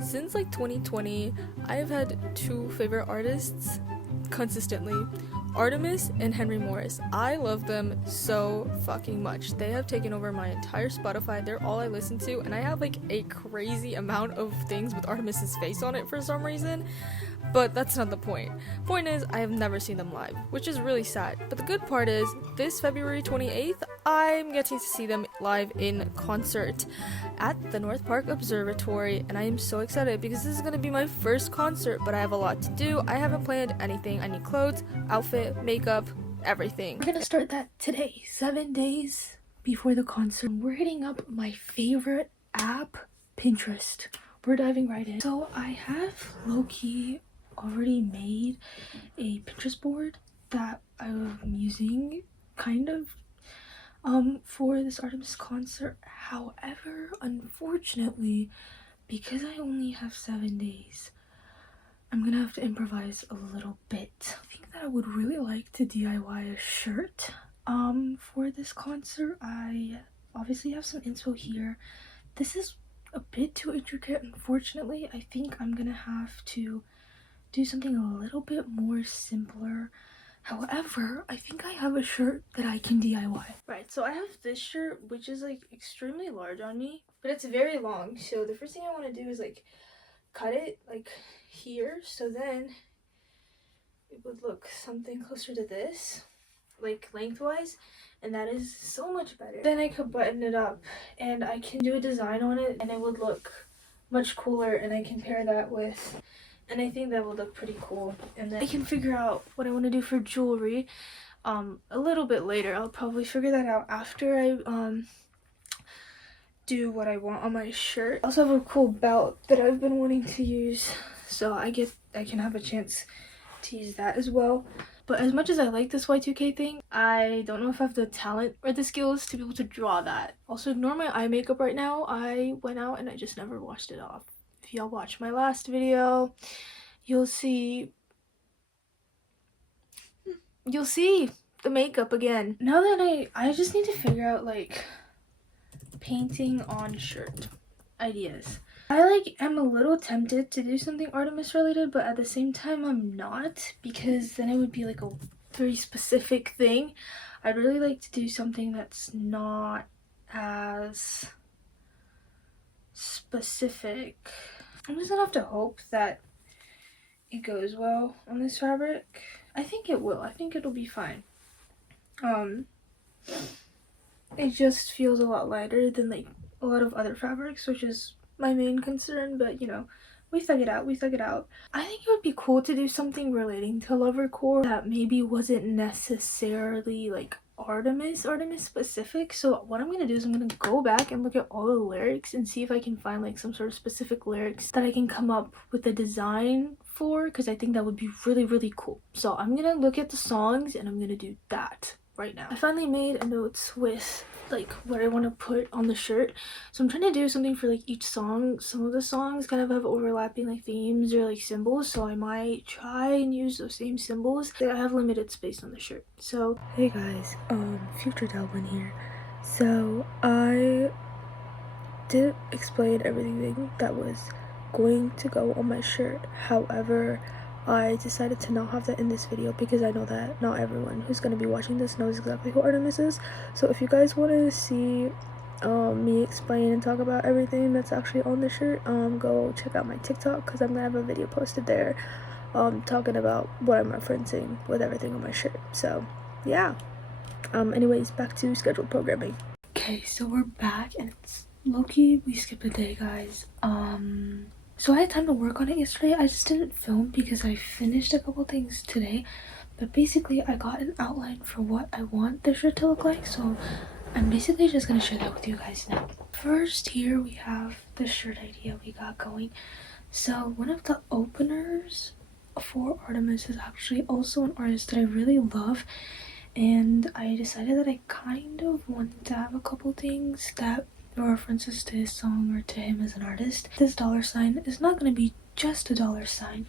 Since like 2020, I've had two favorite artists consistently, Artemis and Henry Morris. I love them so fucking much. They have taken over my entire Spotify. They're all I listen to, and I have like a crazy amount of things with Artemis's face on it for some reason. But that's not the point. Point is, I have never seen them live, which is really sad. But the good part is, this February 28th, I'm getting to see them live in concert at the North Park Observatory, and I am so excited because this is going to be my first concert, but I have a lot to do. I haven't planned anything. I need clothes, outfit, makeup, everything. We're going to start that today, 7 days before the concert. We're hitting up my favorite app, Pinterest. We're diving right in. So I have low-key already made a Pinterest board that I'm using kind of for this Artemis concert. However, unfortunately, because I only have 7 days, I'm gonna have to improvise a little bit. I think that I would really like to DIY a shirt for this concert. I obviously have some inspo here. This is a bit too intricate, unfortunately. I think I'm gonna have to do something a little bit more simpler. However, I think I have a shirt that I can DIY. Right, so I have this shirt, which is like extremely large on me, but it's very long. So the first thing I want to do is like cut it like here, so then it would look something closer to this, like lengthwise, and that is so much better. Then I could button it up and I can do a design on it and it would look much cooler, and I can pair that with, and I think that would look pretty cool. And then I can figure out what I want to do for jewelry a little bit later. I'll probably figure that out after I do what I want on my shirt. I also have a cool belt that I've been wanting to use, so I can have a chance to use that as well. But as much as I like this Y2K thing, I don't know if I have the talent or the skills to be able to draw that. Also, ignore my eye makeup right now. I went out and I just never washed it off. If y'all watch my last video, you'll see the makeup again. Now that I just need to figure out like painting on shirt ideas. I am a little tempted to do something Artemis related, but at the same time I'm not, because then it would be like a very specific thing. I'd really like to do something that's not as specific. I'm just gonna have to hope that it goes well on this fabric. I think it will. I think it'll be fine. It just feels a lot lighter than like a lot of other fabrics, which is my main concern, but you know, we thug it out. I think it would be cool to do something relating to Lovercore that maybe wasn't necessarily like Artemis specific. So what I'm gonna do is I'm gonna go back and look at all the lyrics and see if I can find like some sort of specific lyrics that I can come up with a design for, because I think that would be really, really cool. So I'm gonna look at the songs and I'm gonna do that right now. I finally made a notes with like what I want to put on the shirt, so I'm trying to do something for like each song. Some of the songs kind of have overlapping like themes or like symbols, so I might try and use those same symbols. I have limited space on the shirt. So hey guys, future Delvin here. So I did explain everything that was going to go on my shirt. However, I decided to not have that in this video because I know that not everyone who's going to be watching this knows exactly who Artemis is. So if you guys want to see me explain and talk about everything that's actually on the shirt, go check out my TikTok, because I'm going to have a video posted there talking about what I'm referencing with everything on my shirt. So yeah, anyways, back to scheduled programming. Okay, so we're back and it's low-key, we skipped a day, guys. So I had time to work on it yesterday. I just didn't film because I finished a couple things today. But basically, I got an outline for what I want the shirt to look like. So I'm basically just going to share that with you guys now. First, here we have the shirt idea we got going. So one of the openers for Artemis is actually also an artist that I really love. And I decided that I kind of wanted to have a couple things that references to his song or to him as an artist. This dollar sign is not going to be just a dollar sign.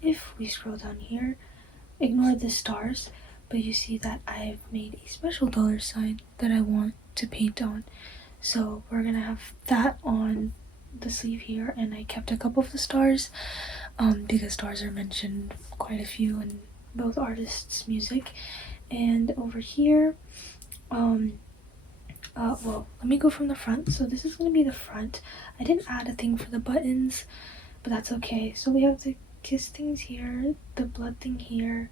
If we scroll down here, ignore the stars, but you see that I've made a special dollar sign that I want to paint on. So we're going to have that on the sleeve here, and I kept a couple of the stars because stars are mentioned quite a few in both artists' music. And over here, well, let me go from the front. So this is going to be the front. I didn't add a thing for the buttons, but that's okay. So we have the kiss things here, the blood thing here,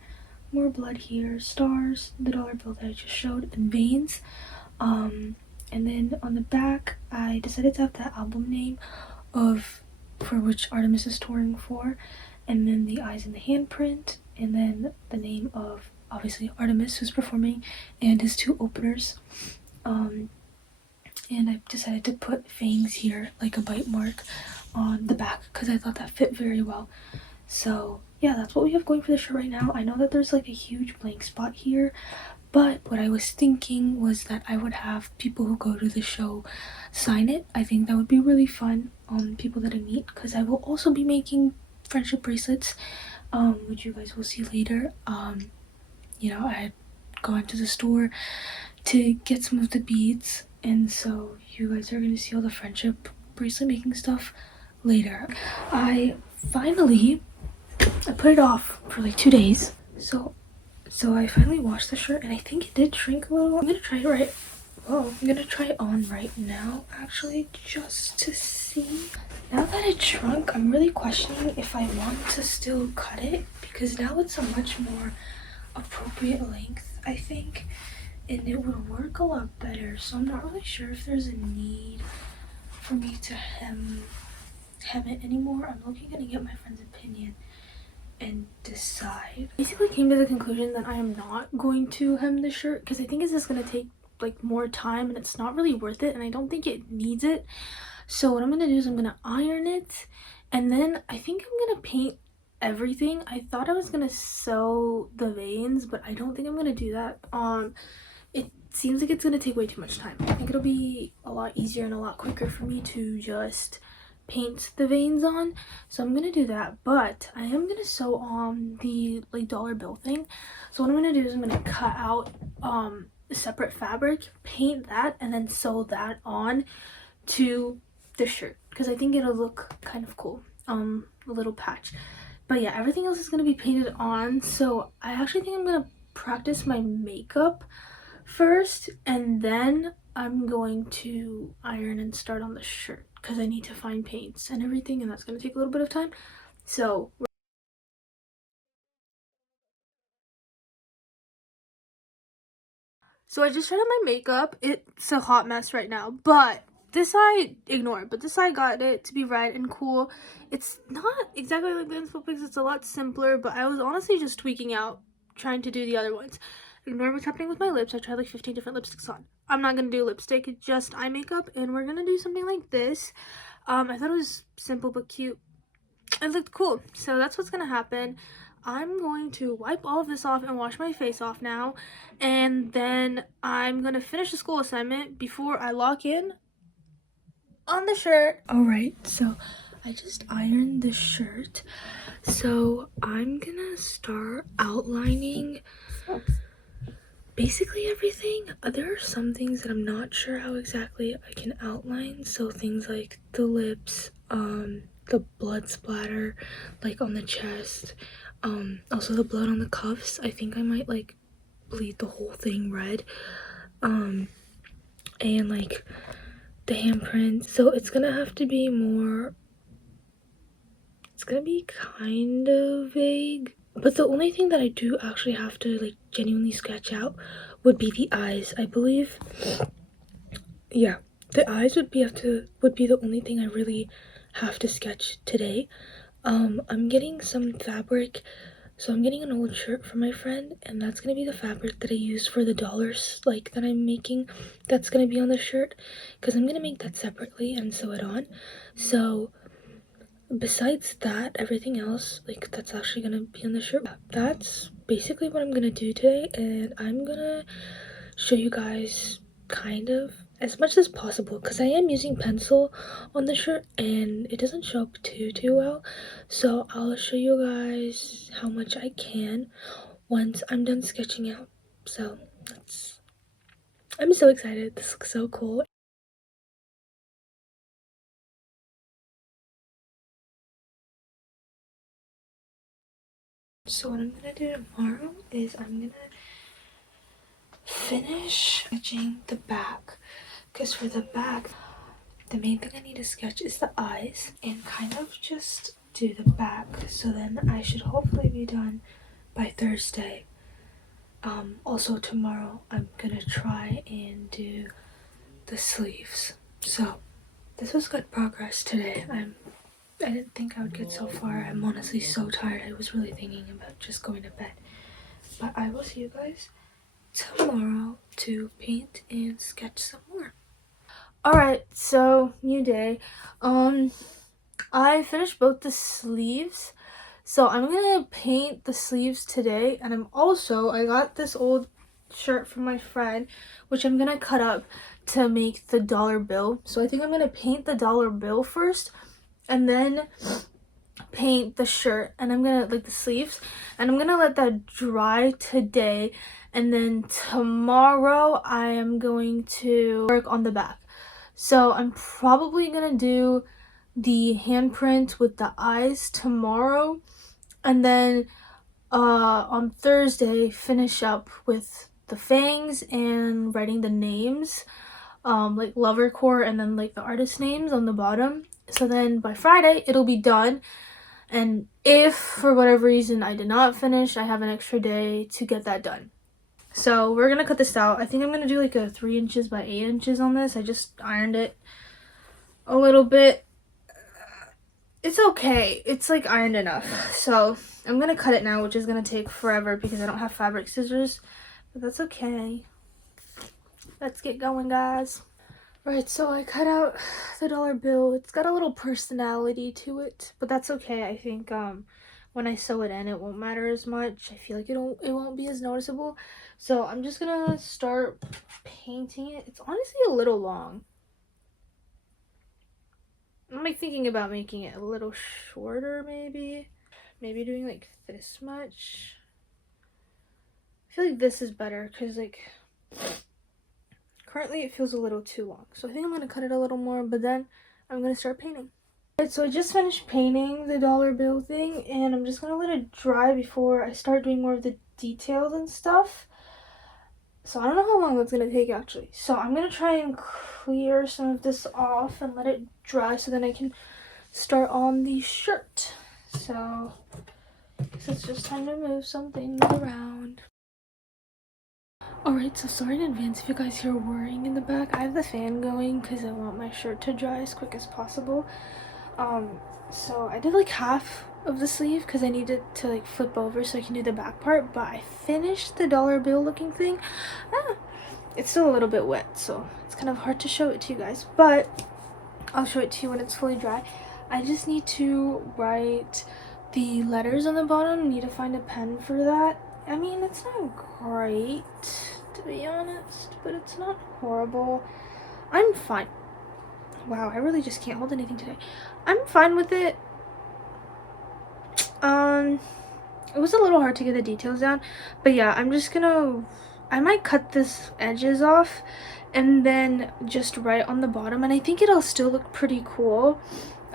more blood here, stars, the dollar bill that I just showed, and veins. And then on the back, I decided to have the album name of for which Artemis is touring for, and then the eyes and the handprint, and then the name of obviously Artemis who's performing, and his two openers. And I decided to put fangs here, like a bite mark on the back, because I thought that fit very well. So yeah, that's what we have going for the shirt right now. I know that there's like a huge blank spot here, but what I was thinking was that I would have people who go to the show sign it. I think that would be really fun on people that I meet, because I will also be making friendship bracelets, which you guys will see later. You know, I had gone to the store to get some of the beads, and so you guys are going to see all the friendship bracelet making stuff later. I put it off for like 2 days, so I finally washed the shirt, and I think it did shrink a little. I'm gonna try it right. Whoa, I'm gonna try it on right now, actually, just to see. Now that it shrunk, I'm really questioning if I want to still cut it, because now it's a much more appropriate length, I think, and it would work a lot better. So I'm not really sure if there's a need for me to hem it anymore. I'm looking to get my friend's opinion and decide. Basically came to the conclusion that I am not going to hem the shirt, because I think it's just going to take like more time, and it's not really worth it, and I don't think it needs it. So what I'm going to do is I'm going to iron it, and then I think I'm going to paint everything. I thought I was going to sew the veins, but I don't think I'm going to do that. It seems like it's going to take way too much time. I think it'll be a lot easier and a lot quicker for me to just paint the veins on, so I'm gonna do that. But I am gonna sew on the like dollar bill thing. So what I'm gonna do is I'm gonna cut out separate fabric, paint that, and then sew that on to the shirt, because I think it'll look kind of cool, a little patch. But yeah, everything else is gonna be painted on. So I actually think I'm gonna practice my makeup first, and then I'm going to iron and start on the shirt, because I need to find paints and everything, and that's going to take a little bit of time. So I just tried on my makeup. It's a hot mess right now, but this side, ignore it, but this side got it to be red and cool. It's not exactly like the inspo pics, it's a lot simpler, but I was honestly just tweaking out, trying to do the other ones. Ignore what's happening with my lips. I tried like 15 different lipsticks on. I'm not gonna do lipstick, just eye makeup, and we're gonna do something like this. I thought it was simple but cute. It looked cool, so that's what's gonna happen. I'm going to wipe all of this off and wash my face off now, and then I'm gonna finish the school assignment before I lock in on the shirt. All right, so I just ironed the shirt, so I'm gonna start outlining basically everything. There are some things that I'm not sure how exactly I can outline, so things like the lips, the blood splatter like on the chest, also the blood on the cuffs. I think I might like bleed the whole thing red, and like the handprint. So it's gonna have to be more, it's gonna be kind of vague, but the only thing that I do actually have to like genuinely sketch out would be the eyes, I believe. Yeah, the eyes would be the only thing I really have to sketch today. I'm getting some fabric, so I'm getting an old shirt from my friend, and that's gonna be the fabric that I use for the dollars like that I'm making. That's gonna be on the shirt, because I'm gonna make that separately and sew it on. So besides that, everything else like that's actually gonna be on the shirt. That's basically what I'm gonna do today, and I'm gonna show you guys kind of as much as possible, because I am using pencil on the shirt and it doesn't show up too well. So I'll show you guys how much I can once I'm done sketching out. So I'm so excited. This looks so cool. So what I'm gonna do tomorrow is I'm gonna finish sketching the back, because for the back the main thing I need to sketch is the eyes and kind of just do the back, so then I should hopefully be done by Thursday. Also tomorrow I'm gonna try and do the sleeves. So this was good progress today. I didn't think I would get so far. I'm honestly so tired. I was really thinking about just going to bed. But I will see you guys tomorrow to paint and sketch some more. Alright, so new day. I finished both the sleeves. So I'm gonna paint the sleeves today, and I got this old shirt from my friend, which I'm gonna cut up to make the dollar bill. So I think I'm gonna paint the dollar bill first, and then paint the shirt, and I'm gonna like the sleeves, and I'm gonna let that dry today, and then tomorrow I am going to work on the back. So I'm probably gonna do the handprint with the eyes tomorrow, and then on Thursday finish up with the fangs and writing the names, like Lovercore, and then like the artist names on the bottom. So then by Friday it'll be done, and if for whatever reason I did not finish, I have an extra day to get that done. So we're gonna cut this out. I think I'm gonna do like a 3 inches by 8 inches on this. I just ironed it a little bit. It's okay. It's like ironed enough. So I'm gonna cut it now, which is gonna take forever because I don't have fabric scissors, but that's okay. Let's get going, guys. Right, so I cut out the dollar bill. It's got a little personality to it, but that's okay. I think when I sew it in, it won't matter as much. I feel like it won't be as noticeable. So I'm just gonna start painting it. It's honestly a little long. I'm like thinking about making it a little shorter, maybe doing like this much. I feel like this is better because like currently it feels a little too long. So I think I'm gonna cut it a little more, but then I'm gonna start painting. Alright, so I just finished painting the dollar bill thing, and I'm just gonna let it dry before I start doing more of the details and stuff. So I don't know how long that's gonna take actually. So I'm gonna try and clear some of this off and let it dry so then I can start on the shirt. So I guess it's just time to move some things around. Alright, so sorry in advance if you guys hear whirring in the back. I have the fan going because I want my shirt to dry as quick as possible. So I did like half of the sleeve because I needed to like flip over so I can do the back part, but I finished the dollar bill looking thing. It's still a little bit wet, so it's kind of hard to show it to you guys, but I'll show it to you when it's fully dry. I just need to write the letters on the bottom. I need to find a pen for that. I mean, it's not great to be honest, but it's not horrible. I'm fine. Wow, I really just can't hold anything today. I'm fine with it. It was a little hard to get the details down, but yeah, I might cut this edges off and then just write on the bottom, and I think it'll still look pretty cool,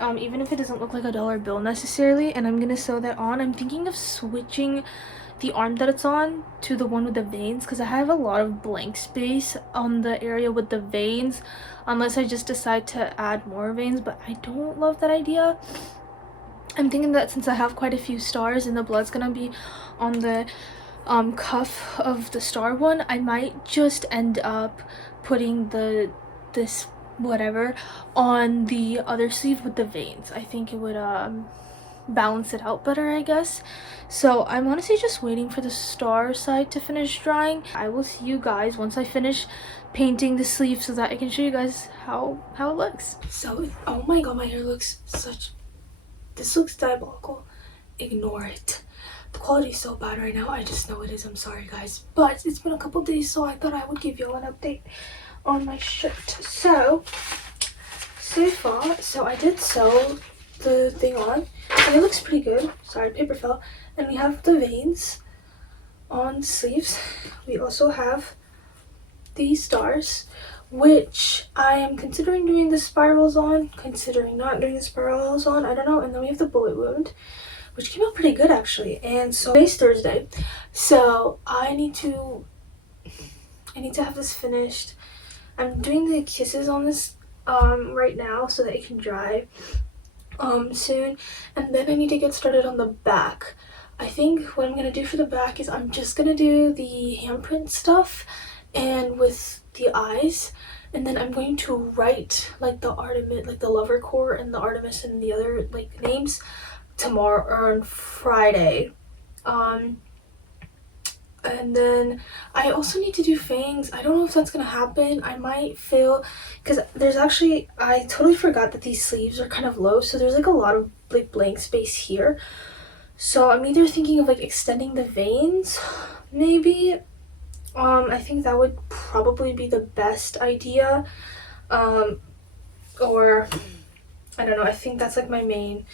even if it doesn't look like a dollar bill necessarily. And I'm gonna sew that on. I'm thinking of switching the arm that it's on to the one with the veins because I have a lot of blank space on the area with the veins, unless I just decide to add more veins, but I don't love that idea. I'm thinking that since I have quite a few stars and the blood's gonna be on the cuff of the star one, I might just end up putting this whatever on the other sleeve with the veins. I think it would balance it out better, I guess. So I'm honestly just waiting for the star side to finish drying. I will see you guys once I finish painting the sleeve so that I can show you guys how it looks. So oh my god, my hair looks this looks diabolical. Ignore it. The quality is so bad right now. I just know it is. I'm sorry guys, but it's been a couple days, so I thought I would give you all an update on my shirt. So far, I did sew the thing on and it looks pretty good. Sorry, paper fell. And we have the veins on sleeves. We also have these stars, which I am considering doing the spirals on, considering not doing the spirals on, I don't know. And then we have the bullet wound, which came out pretty good actually. And so today's Thursday, so I need to have this finished. I'm doing the kisses on this right now so that it can dry soon, and then I need to get started on the back. I think what I'm gonna do for the back is I'm just gonna do the handprint stuff and with the eyes, and then I'm going to write like the Artemis, like the lover core and the Artemis and the other like names tomorrow or on Friday. And then I also need to do fangs. I don't know if that's gonna happen. I might fail because there's actually, I totally forgot that these sleeves are kind of low, so there's like a lot of like blank space here. So I'm either thinking of like extending the veins maybe. I think that would probably be the best idea. Or I don't know, I think that's like my main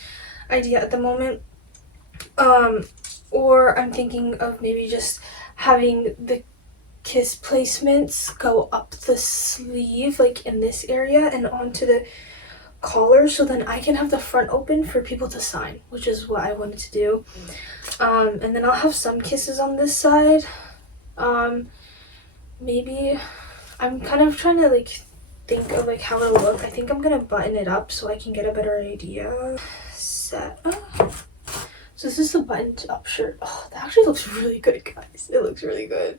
idea at the moment. Or I'm thinking of maybe just having the kiss placements go up the sleeve like in this area and onto the collar, so then I can have the front open for people to sign, which is what I wanted to do. And then I'll have some kisses on this side. Maybe I'm kind of trying to like think of like how it'll look. I think I'm gonna button it up so I can get a better idea. Set. So this is a buttoned up shirt. Oh, that actually looks really good, guys. It looks really good.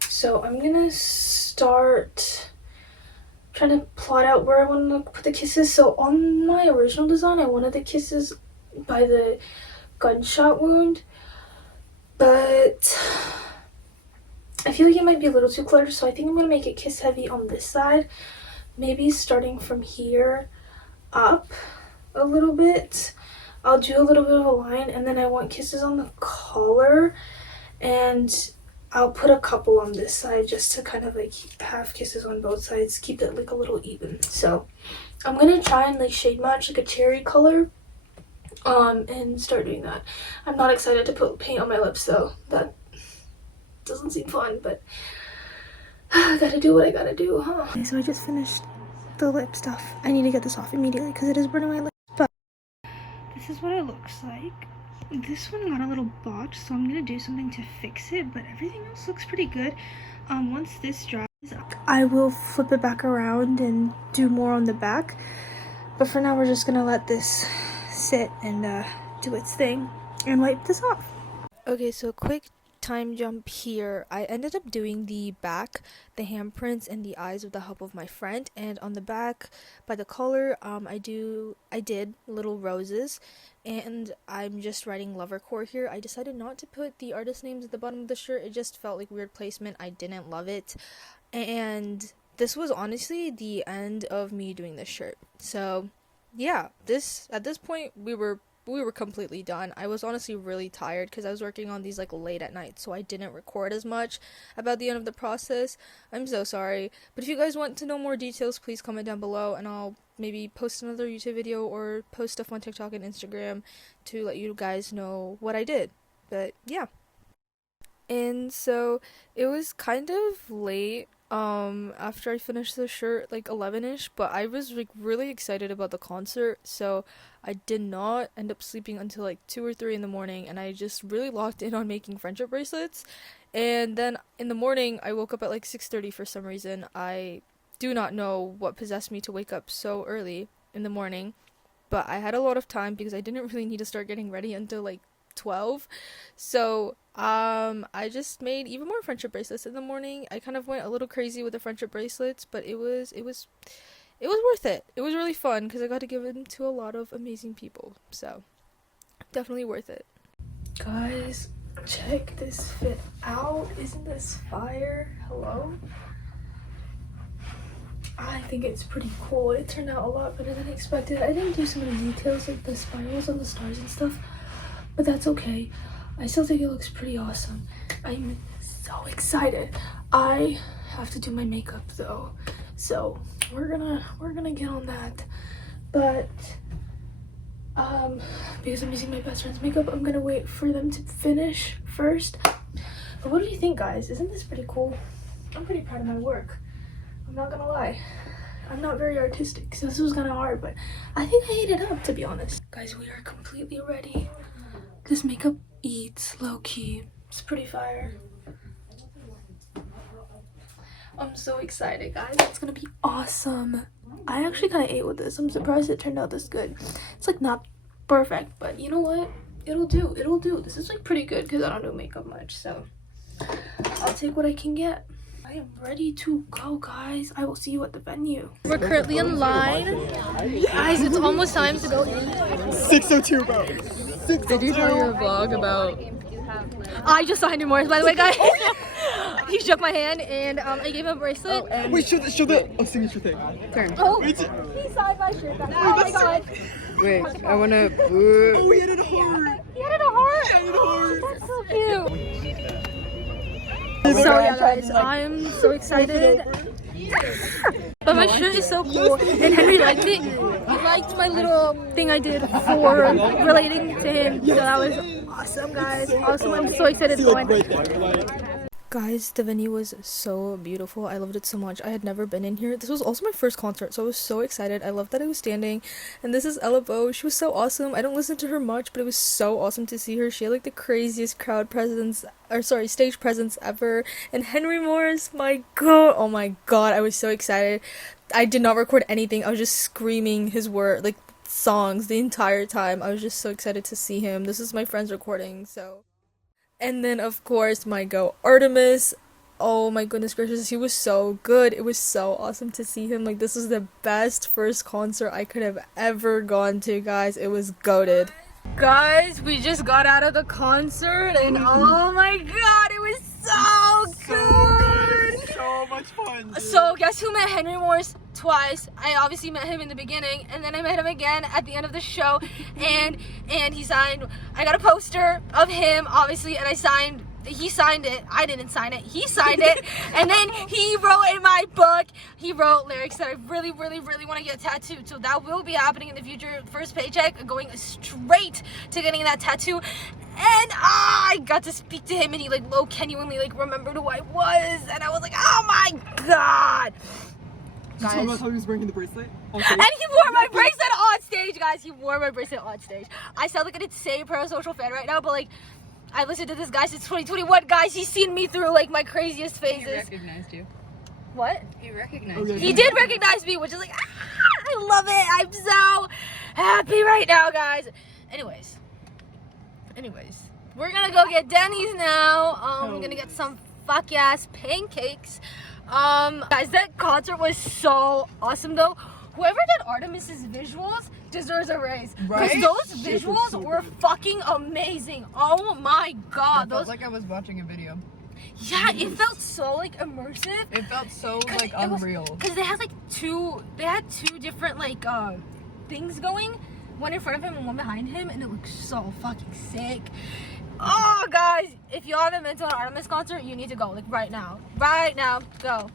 So I'm gonna start trying to plot out where I want to put the kisses. So on my original design, I wanted the kisses by the gunshot wound, but I feel like it might be a little too cluttered, so I think I'm gonna make it kiss heavy on this side, maybe starting from here up a little bit. I'll do a little bit of a line, and then I want kisses on the collar, and I'll put a couple on this side just to kind of like have kisses on both sides, keep it like a little even. So I'm gonna try and like shade match like a cherry color and start doing that. I'm not excited to put paint on my lips though. That doesn't seem fun, but I gotta do what I gotta do, huh? Okay, so I just finished the lip stuff. I need to get this off immediately because it is burning my lips. But this is what it looks like. This one got a little botched, so I'm gonna do something to fix it, but everything else looks pretty good. Once this dries, I will flip it back around and do more on the back. But for now, we're just gonna let this sit and do its thing and wipe this off. Okay, so quick time jump here. I ended up doing the back, the handprints, and the eyes with the help of my friend, and on the back by the collar I did little roses, and I'm just writing lover core here. I decided not to put the artist names at the bottom of the shirt. It just felt like weird placement. I didn't love it, and this was honestly the end of me doing this shirt. So yeah, at this point we were completely done. I was honestly really tired because I was working on these like late at night, so I didn't record as much about the end of the process. I'm so sorry. But if you guys want to know more details, please comment down below, and I'll maybe post another YouTube video or post stuff on TikTok and Instagram to let you guys know what I did. But yeah. And so it was kind of late after I finished the shirt, like 11ish, but I was like really excited about the concert, so I did not end up sleeping until like 2 or 3 in the morning, and I just really locked in on making friendship bracelets. And then in the morning I woke up at like 6:30 for some reason. I do not know what possessed me to wake up so early in the morning, but I had a lot of time because I didn't really need to start getting ready until like 12. So I just made even more friendship bracelets in the morning. I kind of went a little crazy with the friendship bracelets, but it was worth it. It was really fun because I got to give them to a lot of amazing people. So definitely worth it. Guys, check this fit out. Isn't this fire? Hello? I think it's pretty cool. It turned out a lot better than expected. I didn't do some of the details like the spirals on the stars and stuff, but that's okay. I still think it looks pretty awesome. I'm so excited. I have to do my makeup though, so we're gonna get on that. But because I'm using my best friend's makeup, I'm gonna wait for them to finish first. But what do you think, guys? Isn't this pretty cool? I'm pretty proud of my work. I'm not gonna lie. I'm not very artistic, so this was kind of hard, but I think I ate it up, to be honest. Guys, we are completely ready. This makeup eats low-key. It's pretty fire. I'm so excited, guys. It's gonna be awesome. I actually kind of ate with this. I'm surprised it turned out this good. It's like not perfect, but you know what? It'll do. It'll do. This is like pretty good because I don't do makeup much, so I'll take what I can get. I am ready to go, guys. I will see you at the venue. We're currently in line. Guys, it's almost time to go in. 602, bro. 602. Did you tell your vlog about... I just saw Henry Morris, by the way, guys. He shook my hand and I gave him a bracelet. And... Wait, show the signature thing. Turn. Oh, Wait, he signed my shirt. Oh my god. Wait, I wanna. oh, he added a heart. He added a heart. He added a heart. That's so cute. So yeah, guys, I'm so excited. But my shirt is so cool, and Henry liked it. He liked my little thing I did for relating to him. So that was awesome, guys. Awesome. I'm so excited to go in. Guys, the venue was so beautiful. I loved it so much. I had never been in here. This was also my first concert, so I was so excited. I loved that I was standing. And this is Ella Bo. She was so awesome. I don't listen to her much, but it was so awesome to see her. She had like the craziest stage presence ever. And Henry Morris, my god. Oh my god, I was so excited. I did not record anything. I was just screaming his songs the entire time. I was just so excited to see him. This is my friend's recording, so... And then, of course, my girl Artemis. Oh my goodness gracious, he was so good. It was so awesome to see him. Like, this was the best first concert I could have ever gone to, guys. It was goated. Guys, we just got out of the concert, and oh my god, it was so good! So much fun. Dude. So, guess who met Henry Morris twice? I obviously met him in the beginning, and then I met him again at the end of the show, and he signed. I got a poster of him, obviously, and he signed it. I didn't sign it. He signed it, and then he wrote in my book. He wrote lyrics that I really, really, really want to get tattooed. So that will be happening in the future. First paycheck, going straight to getting that tattoo. And I got to speak to him, and he like genuinely like remembered who I was, and I was like, oh my god. Did you tell him how he was wearing the bracelet? And he wore my bracelet on stage, guys. He wore my bracelet on stage. I sound like an insane parasocial fan right now, but like, I listened to this guy since 2021, guys. He's seen me through like my craziest phases. He recognized you. What? He recognized you. He did recognize me, which is like, I love it. I'm so happy right now, guys. Anyways, we're gonna go get Denny's now. We're gonna get some fuck ass pancakes. Guys, that concert was so awesome though. Whoever did Artemis's visuals deserves a raise. Right? Because those visuals were fucking amazing. Oh my god. It felt like I was watching a video. Yeah, it felt so like immersive. It felt so like unreal. Because they had two different like things going, one in front of him and one behind him, and it looked so fucking sick. Oh guys, if you haven't been to an Artemis concert, you need to go, like right now, go.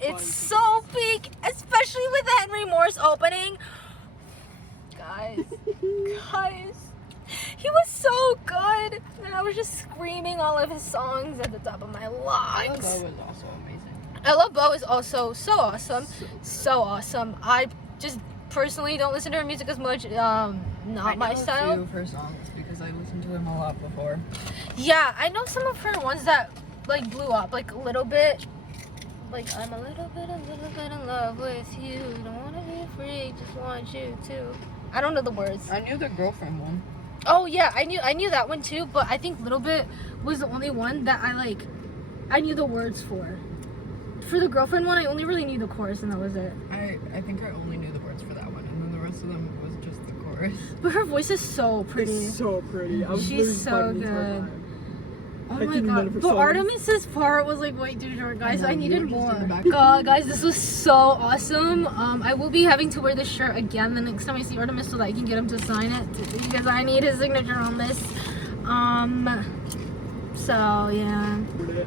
It's so big, especially with the Henry Morris opening. Guys, he was so good, and I was just screaming all of his songs at the top of my lungs. Ella Bo was also amazing. Ella Bo is also so awesome. I just personally don't listen to her music as much. Not my style. I know a few of her songs because I listened to him a lot before. Yeah, I know some of her ones that like blew up, like a little bit. Like, I'm a little bit in love with you. Don't wanna be a freak, just want you to. I don't know the words. I knew the girlfriend one. Oh yeah, I knew that one too, but I think Little Bit was the only one that I knew the words for. For the girlfriend one, I only really knew the chorus, and that was it. I think I only knew the words for that one, and then the rest of them was just the chorus. But her voice is so pretty. It's so pretty. She's so good. Oh my god. But Artemis's part was like way too short, guys. I needed more. God, guys, this was so awesome. I will be having to wear this shirt again the next time I see Artemis so that I can get him to sign it because I need his signature on this. So yeah.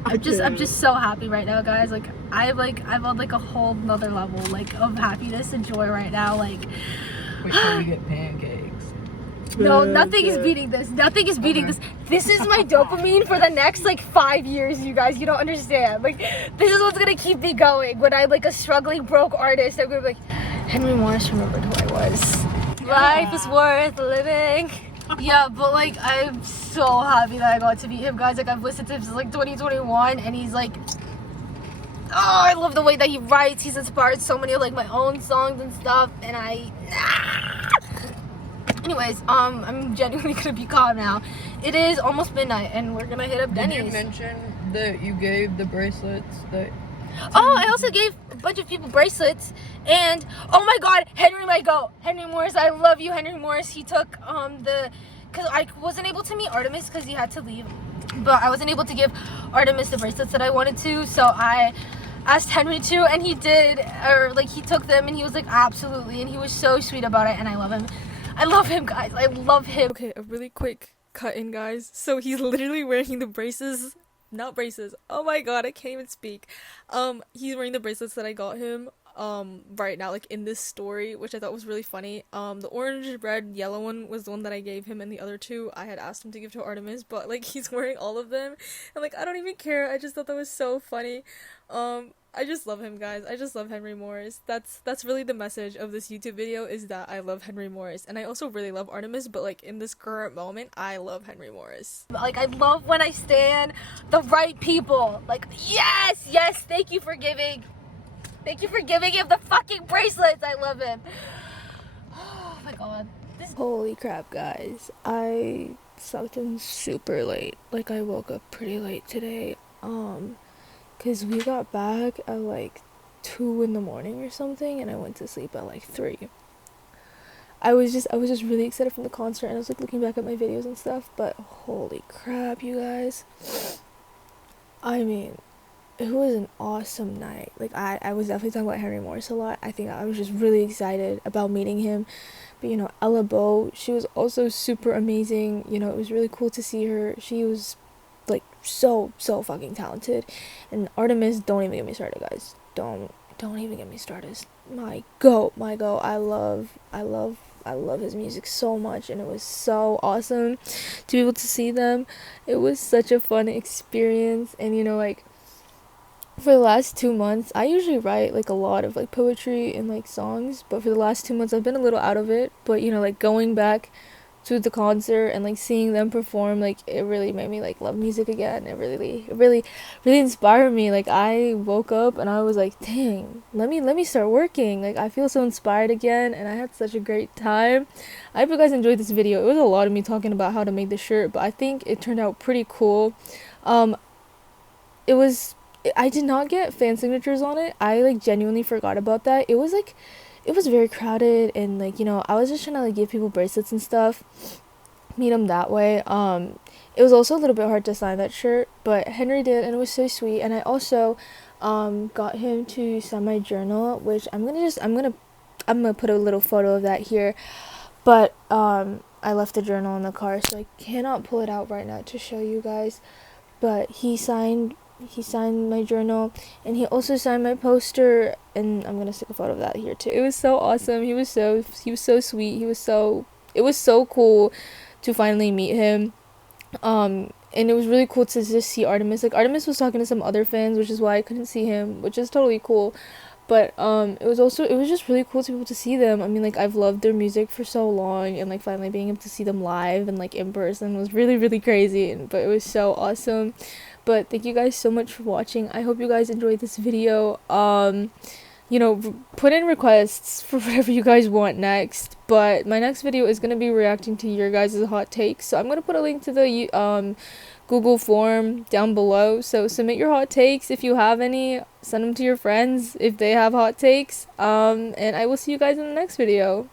I'm just so happy right now, guys. Like I've on like a whole nother level like of happiness and joy right now. Like wait till we get pancakes. No, nothing is beating this. Nothing is beating this. This is my dopamine for the next like 5 years, you guys. You don't understand. Like, this is what's gonna keep me going. When I'm like a struggling broke artist, I'm gonna be like, Henry Morris remembered who I was. Life is worth living. Yeah, but like, I'm so happy that I got to meet him, guys. Like, I've listened to him since like 2021, and he's like, oh, I love the way that he writes. He's inspired so many of like my own songs and stuff, and anyways, I'm genuinely gonna be calm now. It is almost midnight, and we're gonna hit up Did Denny's. you mention that you gave the bracelets that... Oh, I also gave a bunch of people bracelets, and oh my god, Henry might go. Henry Morris, I love you, Henry Morris. He took because I wasn't able to meet Artemis because he had to leave, but I wasn't able to give Artemis the bracelets that I wanted to, so I asked Henry to, and he did, or like he took them, and he was like, absolutely, and he was so sweet about it, and I love him. I love him, guys. I love him. Okay, a really quick cut in, guys. So he's literally wearing the braces. Not braces. Oh my god, I can't even speak. He's wearing the bracelets that I got him right now, like in this story, which I thought was really funny. The orange, red, yellow one was the one that I gave him, and the other two I had asked him to give to Artemis, but like he's wearing all of them, and like I don't even care. I just thought that was so funny. I just love him, guys. I just love Henry Morris. That's really the message of this YouTube video, is that I love Henry Morris. And I also really love Artemis, but like in this current moment, I love Henry Morris. Like, I love when I stand the right people. Like, yes, thank you for giving. Thank you for giving him the fucking bracelets. I love him. Oh my god. Holy crap, guys. I slept in super late. Like, I woke up pretty late today. Because we got back at like 2 in the morning or something, and I went to sleep at like 3. I was just really excited from the concert, and I was like looking back at my videos and stuff, but holy crap, you guys. I mean, it was an awesome night. Like, I was definitely talking about Henry Morris a lot. I think I was just really excited about meeting him. But, you know, Ella Bow, she was also super amazing. You know, it was really cool to see her. She was like so fucking talented. And Artemis, don't even get me started, guys. Don't even get me started. My go. I love his music so much, and it was so awesome to be able to see them. It was such a fun experience. And you know, like, for the last 2 months, I usually write like a lot of like poetry and like songs, but for the last 2 months I've been a little out of it. But you know, like, going back to the concert and like seeing them perform, like, it really made me like love music again. It really inspired me. Like, I woke up and I was like, dang, let me start working. Like, I feel so inspired again, and I had such a great time. I hope you guys enjoyed this video. It was a lot of me talking about how to make the shirt, but I think it turned out pretty cool. I did not get fan signatures on it. I like genuinely forgot about that. It was very crowded, and like, you know, I was just trying to like give people bracelets and stuff, meet them that way. It was also a little bit hard to sign that shirt, but Henry did, and it was so sweet. And I also got him to sign my journal, which I'm gonna put a little photo of that here. But I left the journal in the car, so I cannot pull it out right now to show you guys. But he signed my journal, and he also signed my poster, and I'm gonna stick a photo of that here too. It was so awesome. He was so sweet. It was so cool to finally meet him. And it was really cool to just see Artemis. Like, Artemis was talking to some other fans, which is why I couldn't see him, which is totally cool. But it was just really cool to be able to see them. I mean, like, I've loved their music for so long, and like finally being able to see them live and like in person was really crazy. But it was so awesome. But thank you guys so much for watching. I hope you guys enjoyed this video. You know, put in requests for whatever you guys want next. But my next video is going to be reacting to your guys' hot takes. So I'm going to put a link to the Google form down below. So submit your hot takes if you have any. Send them to your friends if they have hot takes. And I will see you guys in the next video.